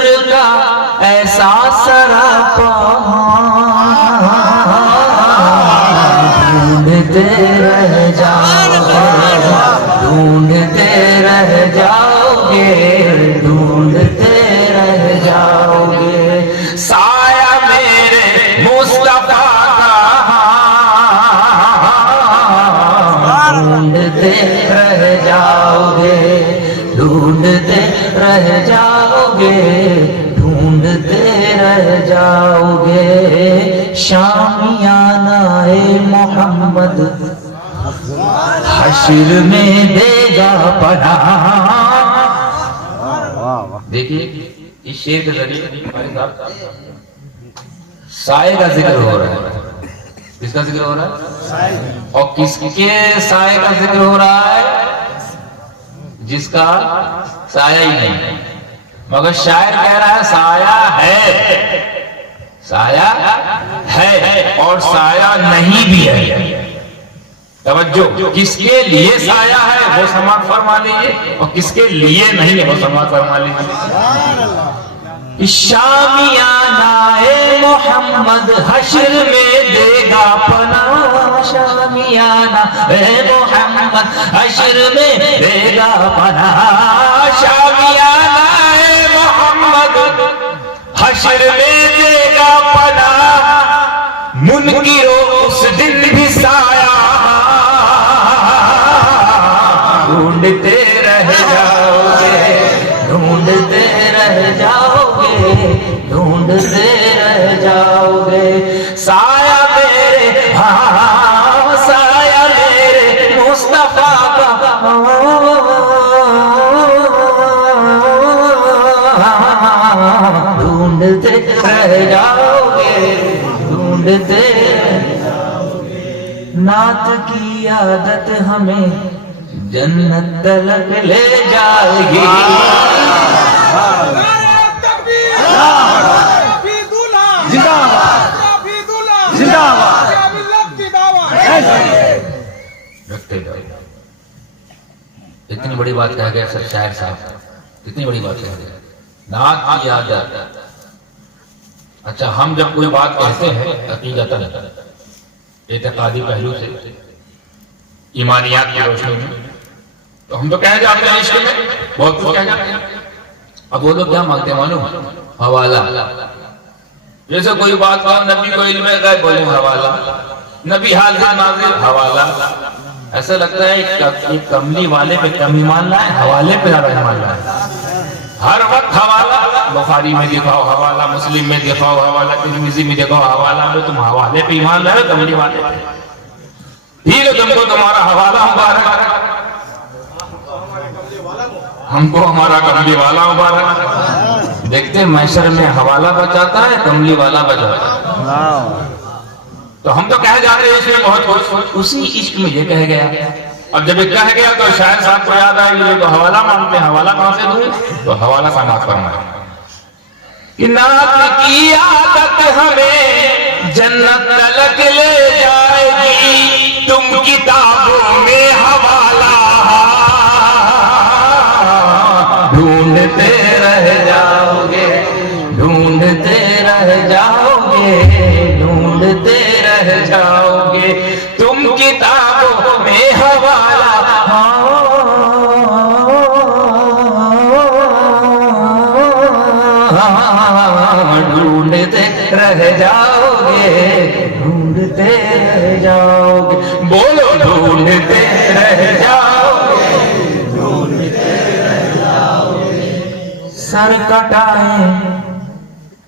नूर का ऐसा सरापा ढूंढते रह जाओगे, ढूंढते रह जाओगे, ढूंढते रह जाओगे। साया मेरे मुस्तफा का ढूंढते रह जाओगे, ढूंढते रह जाओगे, ढूंढते रह जाओगे। शामियाना-ए मोहम्मद हश्र में देगा पनाह। देखिए इस शेर के जरिए साए का जिक्र हो रहा है। किसका जिक्र हो रहा है? और किसके साए का जिक्र हो रहा है? जिसका साया ही नहीं, मगर शायर कह रहा है साया है, साया है और साया नहीं भी है। तवज्जो, किसके लिए साया है वो समाप्त फरमा लीजिए और किसके लिए नहीं है वो समाप्त फरमा लीजिए। शामियाना-ए मोहम्मद हश्र में देगा पनाह, शामियाना-ए मोहम्मद हश्र में देगा पनाह, शामियाना-ए मोहम्मद हश्र में देगा पनाह। मुनकिरो उस दिन भी साया ढूंढते रह जाओगे, ढूंढते रह जाओगे, ढूंढते रह जाओगे। साया मेरे, हाँ साया मेरे मुस्तफा का ढूंढते रह जाओगे, ढूंढते रह जाओगे। नात की आदत हमें जन्नत तलक ले जाएगी। इतनी बड़ी बात कह गया सर शायर साहब, इतनी बड़ी बात कह गया। नात की आदत। अच्छा, हम जब कोई बात कहते हैं हकीकतन एतकादी पहलू से, ईमानियात की रोशनी में, तो हम तो कह जाते हैं इश्क में बहुत कुछ कह जाते हैं। अब वो लोग क्या मांगते हैं मालूम? हवाला। जैसे कोई बात कहा, नबी को इल्म गैब बोले हवाला, नबी हाजिर नाजिर हवाला। ऐसा लगता है एक कमली वाले पे कम ईमान लाए, हवाले पे ज्यादा ईमान लाए। हर वक्त हवाला, बुखारी में दिखाओ हवाला, मुस्लिम में दिखाओ हवाला, तिरमिज़ी में दिखाओ हवाला। में तुम हवाले पे ईमान लाए, कमली वाले पे ठीक है, तुमको तुम्हारा हवाला मुबारक, हमको हमारा कमली वाला मुबारक। देखते मैशर में हवाला बचाता है, कमली वाला बचाता है। तो हम तो कह जा रहे हैं इसमें बहुत कुछ, उसी इश्क में ये कह गया। अब जब ये कह गया तो शायद साहब को याद आएगी, ये तो हवाला मांगते हैं, हवाला कहां से दूं? तो हवाला समाप्त करना कि नात की आदत हमें जन्नत तलक ले जाएगी, तुम किताबों में हवाला ढूंढते रह जाओगे, ढूंढते रह जाओगे, ढूंढते रह जाओगे। तुम किताबों में हवाला ढूंढते रह जाओगे, ढूंढते रह जाओगे। बोलो ढूंढते रह जाओगे, ढूंढते रह जाओगे। सर कटाए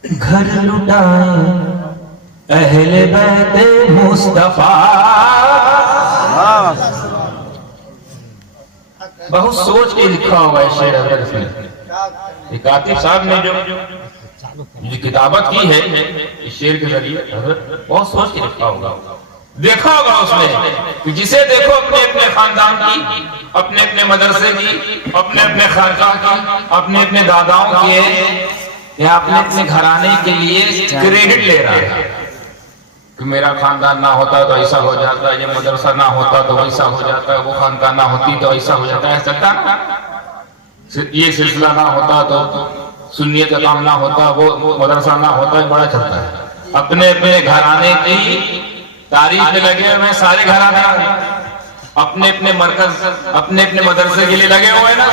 घर लुटाए अहले बैते मुस्तफा। बहुत सोच के लिखा हुआ है शेर हजरत में। कातिब साहब ने जो किताबत की है इस शेर के जरिए, बहुत सोच के लिखा होगा। देखा होगा उसने कि जिसे देखो अपने अपने खानदान की, अपने अपने मदरसे की, अपने अपने खानदान की, अपने अपने दादाओं के या अपने अपने घराने के लिए क्रेडिट ले रहा है कि मेरा खानदान ना होता तो ऐसा हो जाता, ये मदरसा ना होता तो वैसा हो जाता, वो खानदान ना होती तो ऐसा हो जाता है। सकता ये सिलसिला ना होता तो सुन्नियत का काम ना होता, वो मदरसा ना होता, बड़ा चलता है। अपने अपने घराने की तारीफ में लगे हुए सारे घराने, अपने अपने मरकज, अपने अपने मदरसे के लिए लगे हुए ना,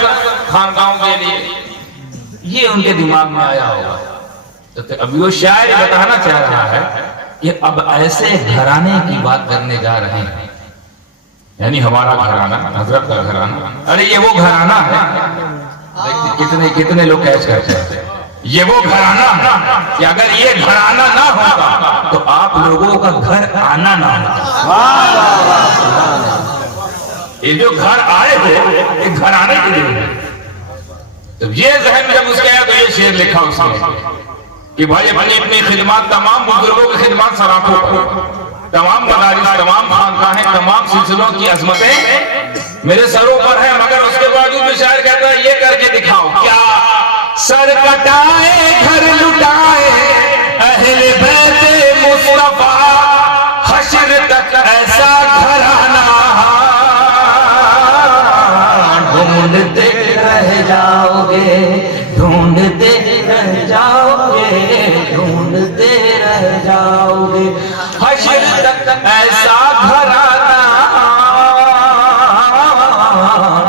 खानकाहों के लिए, ये उनके दिमाग में आया होगा। तो अभी वो शायर बताना चाह रहा है कि अब ऐसे घराने की बात करने जा रहे हैं, यानी हमारा घराना, हजरत का घराना। अरे ये वो घराना है, कितने कितने लोग कैच करते हैं, ये वो घराना है कि अगर ये घराना ना होता तो आप लोगों का घर आना ना होता। ये जो घर आए हो ये घराने के लिए, तो ये जहन जब उसके आया तो ये शेर लिखा उसने कि भाई अपनी अपनी खिदमत, तमाम बुजुर्गों की खिदमत सराखों पर, तमाम मदारिस, तमाम खानकाहें, तमाम सिलसिलों की अजमतें मेरे सरों पर है, मगर उसके बावजूद भी शायर कहता है ये करके दिखाओ। क्या? सर कटाए घर लुटाए अहले बैते मुस्तफा, हश्र तक ऐसा घराना ढूंढते रह जाओगे, ढूंढते रह जाओगे, ढूंढते रह जाओगे, हश्र तक ऐसा घराना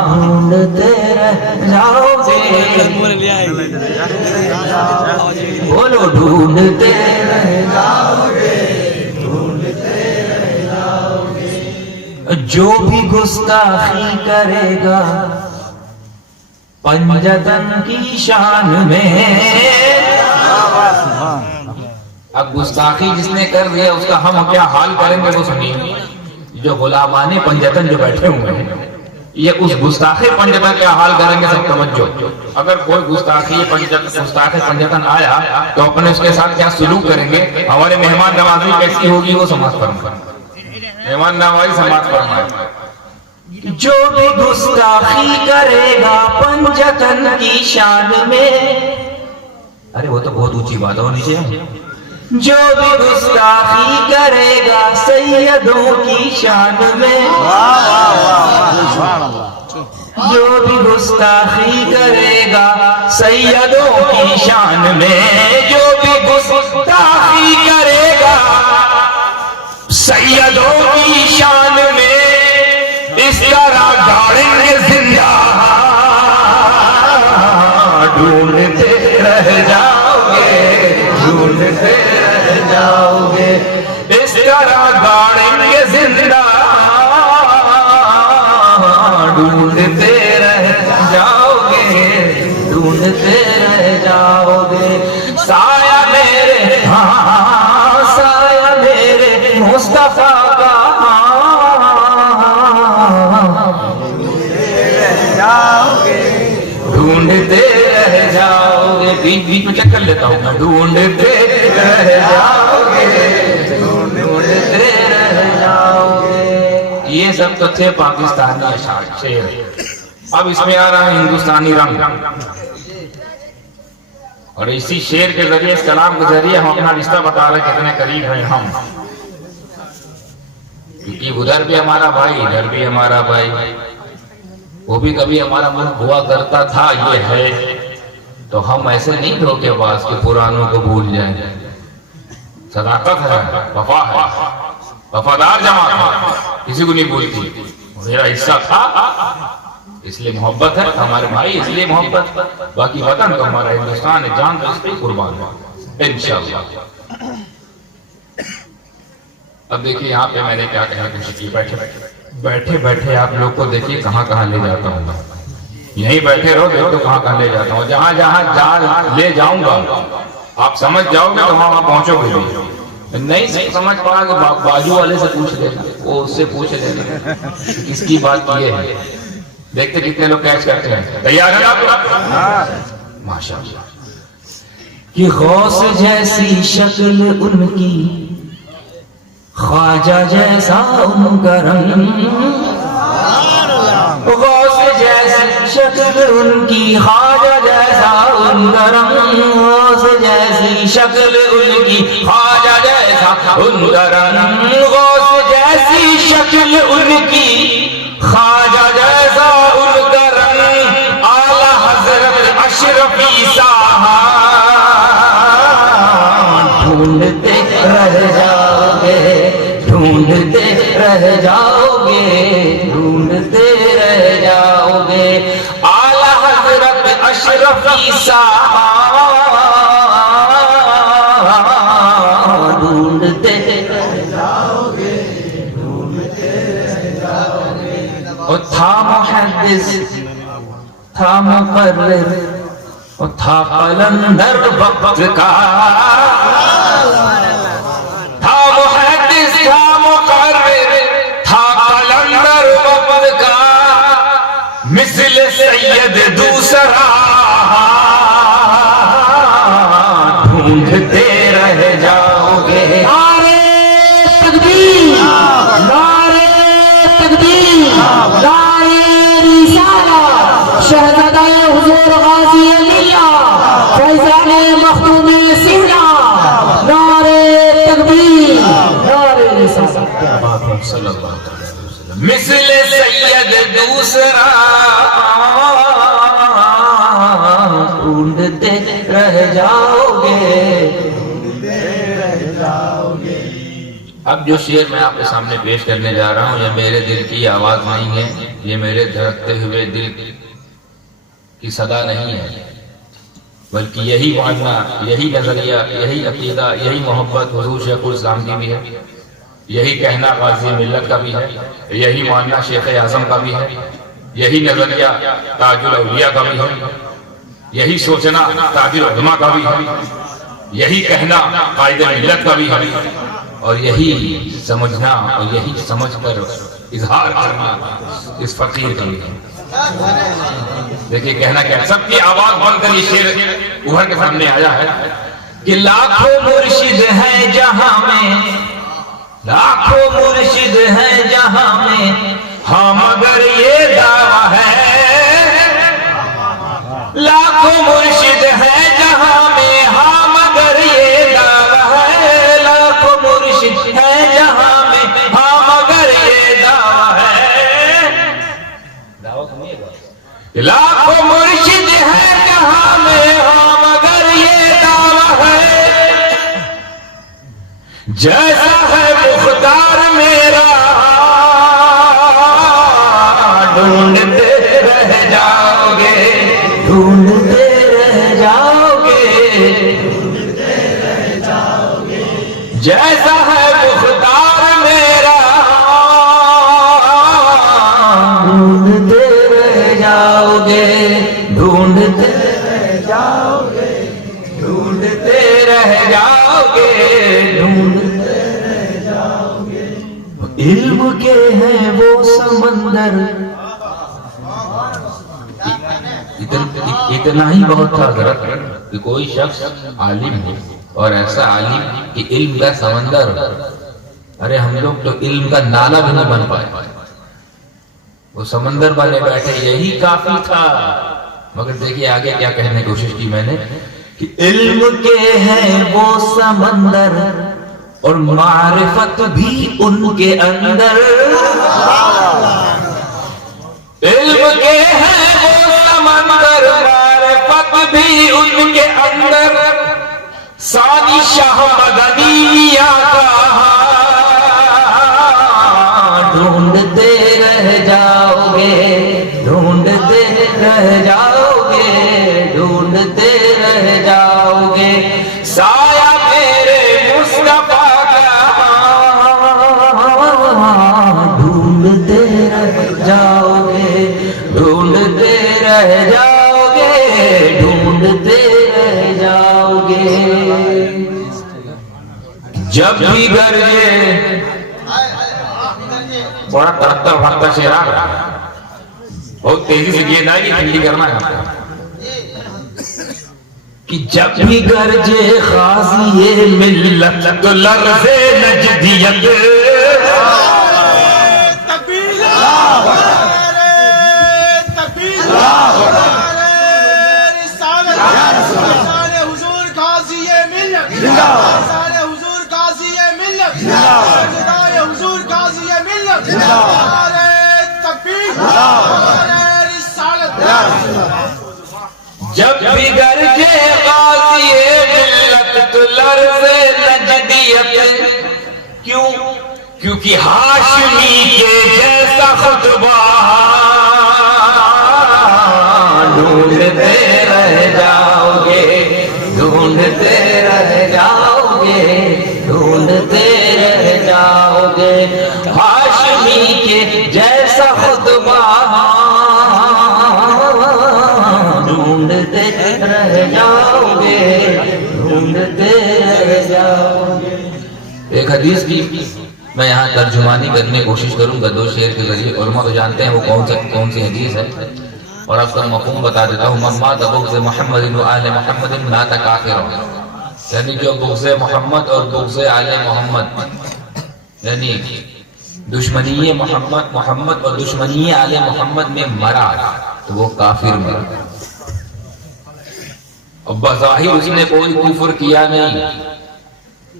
ढूंढते रह जाओगे। बोलो ढूंढते रह जाओगे, ढूंढते रह जाओगे। जो भी गुस्ताखी करेगा पंजतन की शान में, अब गुस्ताखी जिसने कर दिया उसका हम क्या हाल करेंगे वो सुनिए। जो गुलामाने पंजतन जो बैठे हुए हैं, ये उस गुस्ताखे पंजतन का हाल करेंगे। सब तवज्जो, अगर कोई गुस्ताखे पंजतन आया तो अपने उसके साथ क्या सुलूक करेंगे, हमारे मेहमान नवाजी कैसी होगी वो समाज फरमाए, मेहमान नवाजी समाज फरमाए। जो भी गुस्ताखी करेगा पंजतन की शान में, अरे वो तो बहुत ऊंची बात है नीचे। जो भी गुस्ताखी करेगा सैयदों की शान में, जो भी गुस्ताखी करेगा सैयदों की शान में, जो भी गुस्ताखी करेगा सैयदों की शान में, इस तरह गाड़ेंगे जिंदा ढूंढते रह जाओगे, ढूंढते रह जाओगे, इस तरह गाड़ेंगे जिंदा ढूंढते रह जाओगे, ढूंढते रह जाओगे। साया मेरे, हाँ साया मेरे मुस्तफा का, ढूंढते रह जाओगे। बीच बीच में चक्कर लेता हूँ मैं, ढूंढते रह जाओगे, ढूंढते रह जाओगे। ये सब तो थे पाकिस्तानी शेर, अब इसमें आ रहा है हिंदुस्तानी रंग, और इसी शेर के जरिए, इस कलाम के जरिए हम अपना रिश्ता बता रहे कितने करीब हैं हम, क्योंकि उधर भी हमारा भाई, इधर भी हमारा भाई, वो भी कभी हमारा मुल्क हुआ करता था, ये है। तो हम ऐसे नहीं धोखेबाज के पुरानों को भूल जाएं। सदाकत है, वफा है, वफादार जमात है, किसी को नहीं भूलती। मेरा हिस्सा था इसलिए मोहब्बत है, हमारे भाई इसलिए मोहब्बत, बाकी वतन तो हमारा हिंदुस्तान है, जान तो इस पे कुर्बान है इंशाअल्लाह। अब देखिए यहाँ पे मैंने क्या कहा, कि बैठे बैठे आप लोग को देखिए कहाँ कहाँ ले जाता हूँ, यहीं बैठे रहो देखो तो कहाँ कहाँ ले जाता हूँ, जहाँ जहाँ ले जाऊंगा आप समझ जाओगे तो वहाँ पहुंचोगे भी। नहीं समझ पड़ा कि बाजू वाले से पूछ लेना, वो उससे पूछ लेना किसकी बात ये है। देखते कितने लोग कैच करते हैं, तैयार है आप? माशाअल्लाह। कि गौस जैसी शक्ल उनकी, ख्वाजा जैसा उनका रंग, गौस जैसी शक्ल उनकी, ख्वाजा जैसा उनका रंग, गौस जैसी शक्ल उनकी, ख्वाजा जैसा उनका रंग, गौस जैसी शक्ल उनकी, ख्वाजा जैसा उनका रंग, आला हजरत अशरफी साहब रह जाओगे, ढूंढते रह जाओगे। आला हजरत अशरफी साहब ढूंढते रह जाओगे, ढूंढते रह जाओगे। और था मुहद्दिस, था मुकर्रिर, और था कलंदर वक्त का, था मुहद्दिस, था मुकर्रिर, था कलंदर वक्त का, मिस्ल सैयद दूसरा ढूंढते रह जाओगे। नारे तकबीर, नारे तकबीर, नारे रिसालत, शहजादा हुजूर गाजी मिल्ला फैजान मखदूम सिमला, नारे तकबीर, नारे रिसालत। क्या बात है, सल्लल्लाहु अलैहि वसल्लम। मिस्ल सैयद दूसरा ढूंढते रह जाओगे, ढूंढते रह जाओगे। अब जो शेर मैं आपके सामने पेश करने जा रहा हूं, यह मेरे दिल की आवाज नहीं है, ये मेरे धड़कते हुए दिल की सदा नहीं है, बल्कि यही मानना, यही नजरिया, यही अकीदा, यही मोहब्बत हुजूर शेखुल इस्लाम की भी है, यही कहना गाज़ी मिल्लत का भी है, यही मानना शेख आजम का भी है, यही नजरिया ताजुल औलिया का भी है, यही सोचना ताजुल उलमा का भी है, यही कहना कायदे मिल्लत का भी है, और यही समझना और यही समझकर इजहार करना इस फकीर का भी है। देखिए कहना क्या, सबकी आवाज बनकर ये शेर उभर के सामने आया है कि लाखों मुर्शिद हैं जहां में, लाखों मुर्शिद हैं जहां में, हाँ मगर ये दावा है, लाखों मुर्शिद हैं जहां में, हाँ मगर ये दावा है, लाखों मुर्शिद हैं जहां में, हाँ मगर ये दावा है, दावा सुनिएगा, लाखों मुर्शिद हैं जहां में, हाँ मगर ये दावा है, जैसा है मुख्तार मेरा ढूंढते रह जाओगे, ढूंढते रह जाओगे, ढूंढते रह जाओगे। जैसा है मुख्तार मेरा ढूंढते रह जाओगे, ढूंढते रह जाओगे, ढूंढते रह जाओगे, ढूंढते रह जाओगे। इल्म के हैं वो समंदर, इतना ही बहुत था हजरत कि कोई शख्स आलिम हो और ऐसा आलिम कि इल्म का समंदर, अरे हम लोग तो इल्म का नाला भी नहीं बन पाए, वो समंदर बने बैठे, यही काफी था। मगर देखिए आगे क्या कहने की कोशिश की मैंने कि इल्म के हैं वो समंदर और मारिफत भी उनके अंदर, इल्म के हैं वो समंदर, मारिफत भी उनके अंदर, सानी शाह मदनिया का ढूंढते रह जाओगे, ढूंढते रह जाओगे, ढूंढते रह जाओगे। साया मेरे मुस्तफा का ढूंढते रह जाओगे, ढूंढते रह जाओगे, ढूंढते रह जाओगे। जब भी गरजे, बड़ा तड़कता भरता शेर आ रहा है, बहुत तेजी से गेंद आएगी, ठंडी करना है कि जब भी गरजे खाजी ये मिल्लत तो लर्ज़े नजदियत, जब भी गरजे गाज़ी मिल्लत तो लर्ज़े नजदियत, क्यों क्योंकि हाशमी के जैसा खुतबा ढूंढते रह जाओगे, ढूंढते रह जाओगे, ढूंढते रह जाओगे। हाशमी के जैसा खुतबा ढूंढते रह जाओगे, ढूंढते रह जाओगे। एक हदीस की मैं यहाँ तर्जुमानी करने की कोशिश करूंगा दो शेर के जरिए। उलमा तो जानते हैं वो कौन सी हदीस है, और आपका मफ़हूम बता देता हूँ। मम्मा बुग़्ज़ मोहम्मद व आले मोहम्मद माता काफ़िर, यानी जो बुग़्ज़ मोहम्मद और बुग़्ज़ आले मोहम्मद, यानी दुश्मनी मोहम्मद और दुश्मनी आले मोहम्मद में मरा तो वो काफिर मरा। अब बज़ाहिर उसने कोई कुफ्र किया नहीं,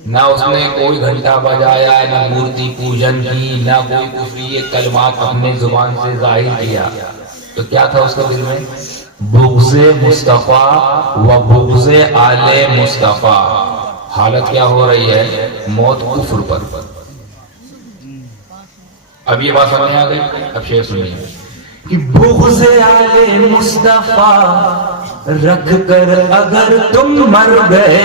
ना उसने कोई घंटा बजाया, ना मूर्ति पूजन की, ना कोई कुफरी कलमात अपने जुबान से जाहिर किया। तो क्या था उसके दिल में? बुग़्ज़े मुस्तफ़ा व बुग़्ज़े आले मुस्तफ़ा। हालत क्या हो रही है? मौत कुफ्र पर। अब ये बात समझ आ गई? अब शेर सुनिए कि बुग़्ज़े आले मुस्तफ़ा रख कर अगर तुम मर गए,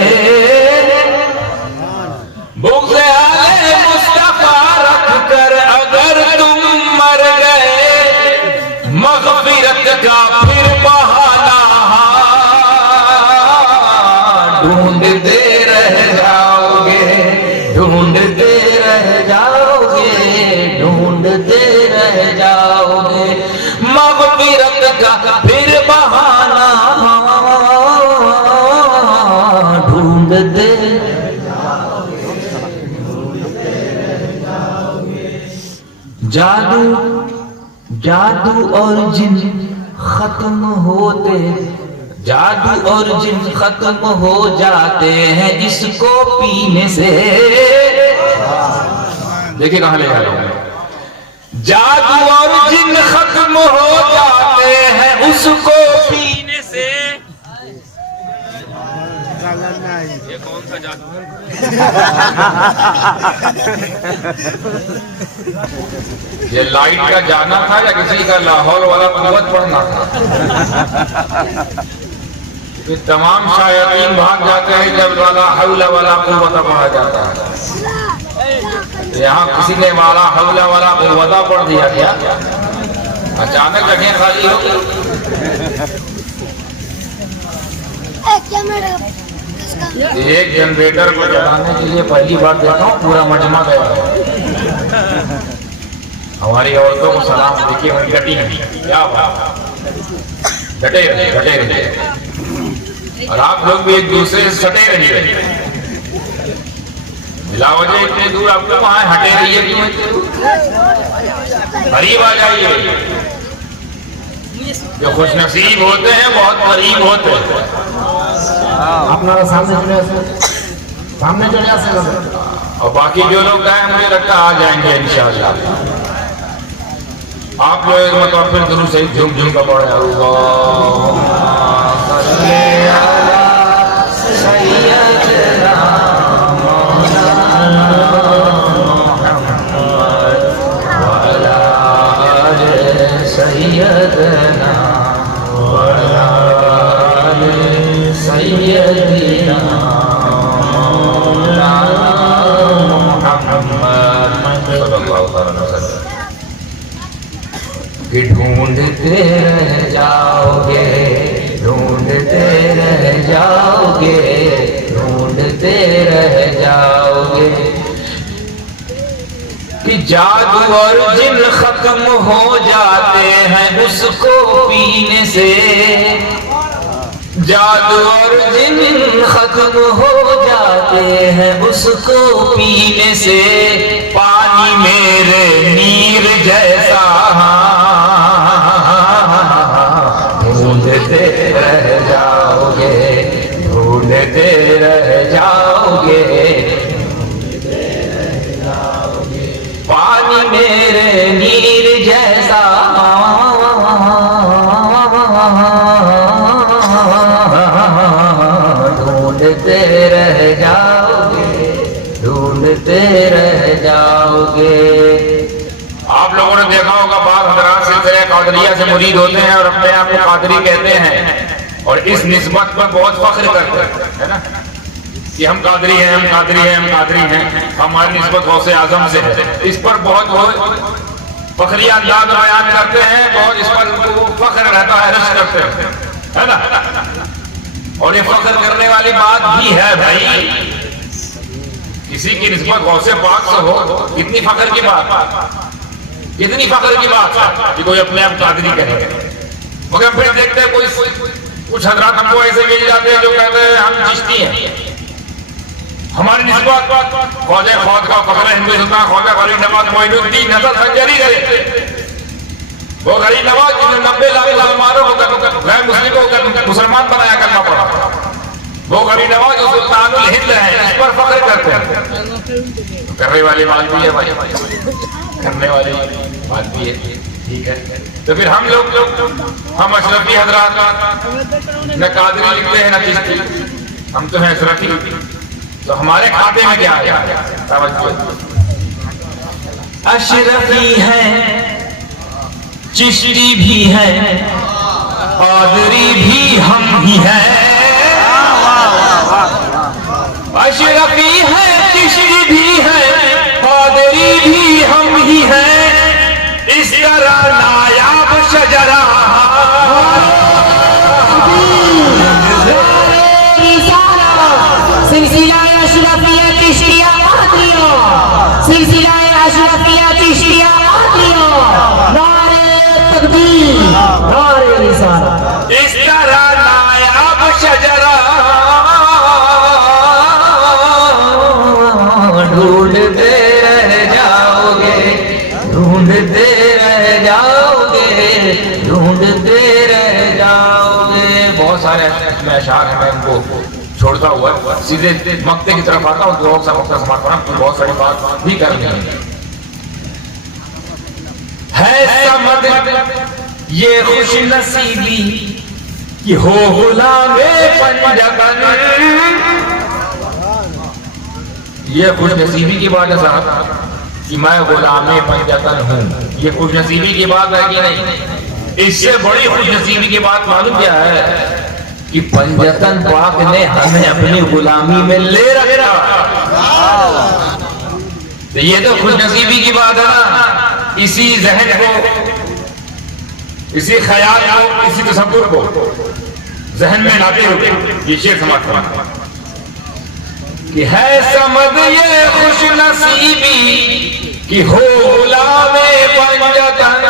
बुग़्ज़े आले मुस्तफ़ा रख कर अगर तुम मर गए, मग़फ़िरत का फिर बहाना ढूंढते रह जाओगे, ढूंढते रह जाओगे, ढूंढते रह जाओगे। मग़फ़िरत का फिर बहाना ढूंढते जादू जादू और जिन खत्म होते, जादू और जिन खत्म हो जाते हैं इसको पीने से। देखिए कहां ले जा रहा हूं। जादू और जिन खत्म हो जाते हैं उसको पीने से। ये कौन सा जादू है? ये लाइट का जाना था या किसी का लाहौर वाला कुव्वत पड़ना था? ये तमाम शायातीन भाग जाते हैं जब वाला हौला वाला कुव्वत पढ़ा जाता है। यहाँ किसी ने वाला हौला वाला कुव्वत पढ़ दिया क्या? अचानक जगह खाली हो गई। एक जनरेटर को जलाने के लिए पहली बार देखा हूँ पूरा मजमा गया। हमारी औरतों को सलाम देखिए, वही डटी नहीं, क्या बात, डटे रहिए। और आप लोग भी एक दूसरे से सटे रहिए। बिला वजह इतने दूर आपको वहां हटे रहिए क्यों? करीब आ जाइए। जो खुशनसीब होते हैं बहुत करीब होते हैं। अपना सामने चले आसे। और बाकी जो लोग गए मुझे लगता आ जाएंगे इंशाअल्लाह। आप लोग मतलब फिर दुरूद से झुम झुम का पढ़े कि ढूंढते रह जाओगे, ढूंढते रह जाओगे, ढूंढते रह जाओगे। कि जादू और जिन खत्म हो जाते हैं उसको पीने से। जादू और जिन खत्म हो जाते हैं उसको पीने से। पानी मेरे नीर जैसा ढूंढते रह जाओगे, ढूंढते रह जाओगे। पानी मेरे नीर जैसा ढूंढते रह जाओगे, ढूंढ ढूंढते रह जाओगे। आप लोगों ने देखा होगा बाग हजरात सिलसिले कादरिया से मुरीद होते हैं और अपने आप को कादरी कहते हैं और इस निस्बत पर बहुत फख्र करते हैं, है ना, कि हम कादरी हैं, हम कादरी हैं, हम कादरी हैं, हमारी निस्बत गौसे आजम से है। इस पर बहुत फखरिया अंदाज बयान करते हैं, बहुत इस पर फख्र रहता है, रश करते हैं, है ना। और ये फख्र करने वाली बात भी है भाई, किसी की निस्बत गौसे पाक से हो, कितनी फख्र की बात, कितनी फख्र की बात है कि कोई अपने आप कादरी कहे। मगर फिर देखते हैं कोई कुछ हजरात हमको ऐसे मिल जाते हैं जो कहते हैं हम चिश्ती हैं, हमारी निस्बत ख्वाजा खौद का फख्र हिंदुस्तान ख्वाजा गरीब नवाज मोइनुद्दीन नजर संजरी से, वो गरीब नवाज जिन्हें 90 लाख मुसलमानों को गैर मुस्लिम को मुसलमान बनाया करना पड़ा, वो गरीब नवाज जो सुल्तानुल हिंद है, इस पर फख्र करते हैं। करने वाली बात भी है भाई, करने वाली बात भी है, ठीक है। तो फिर हम लोग हम अशरफी हजरात न कादरी लिखते हैं न चिश्ती, हम तो हैं अशरफी। तो हमारे खाते में क्या है, अशरफी है, चिश्ती भी है, कादरी भी हम ही है। अशरफी है, चिश्ती भी है, कादरी भी हम ही है। इस तरह नायाब शजरा सिलसिला अशरफिया चिश्तिया कादरिया, सिलसिला अशरफिया चिश्तिया कादरिया, नारे तकबीर, नारे रिसालत। इस तरह नायाब शजरा ढूंढते रह जाओगे, ढूंढते रह जाओगे, ढूंढते रह जाओगे। बहुत सारे अशार हैं, मैं इनको छोड़ता हुआ सीधे मक्ते की तरफ आता हूँ। बहुत सारा समर्पण बहुत सारी बात भी करनी है। समझ ये खुश नसीबी कि हो गुलामे पंजतन, ये खुश नसीबी की बात है साहब कि मैं गुलामे पंजतन हूँ, ये खुश नसीबी की बात है कि नहीं? इससे बड़ी खुश नसीबी की बात मालूम क्या है कि पंजतन पाक ने हमें अपनी गुलामी में ले रखा। तो ये तो खुशनसीबी की बात है ना। इसी जहन को, इसी ख्याल को, इसी तसव्वुर को जहन में लाते हुए ये शेर समाप्त कि है समझ ये खुश नसीबी कि हो गुलामे पंजतन।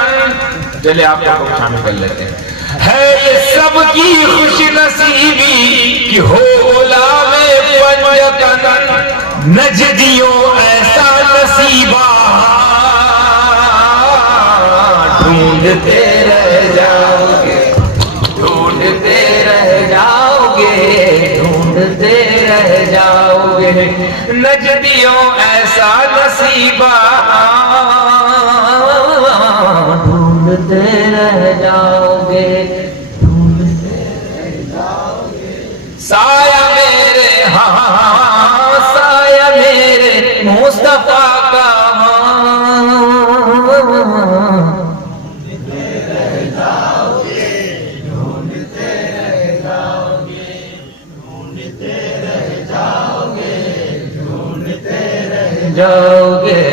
चलिए आप लोग शामिल कर लेते हैं। है ये सबकी खुश नसीबी कि हो गुलामे पंजतन, नजदियों ऐसा नसीबा ढूंढते रह जाओगे, ढूंढते रह जाओगे, ढूंढते रह जाओगे। नजदियों ऐसा नसीबा ढूंढते रह जाओगे, ढूंढते रह जाओगे। साया मेरे हाँ, साया मेरे मुस्तफा का ढूंढते रह जाओगे, ढूंढते रह जाओगे, ढूंढते रह जाओगे, ढूंढते रह जाओगे।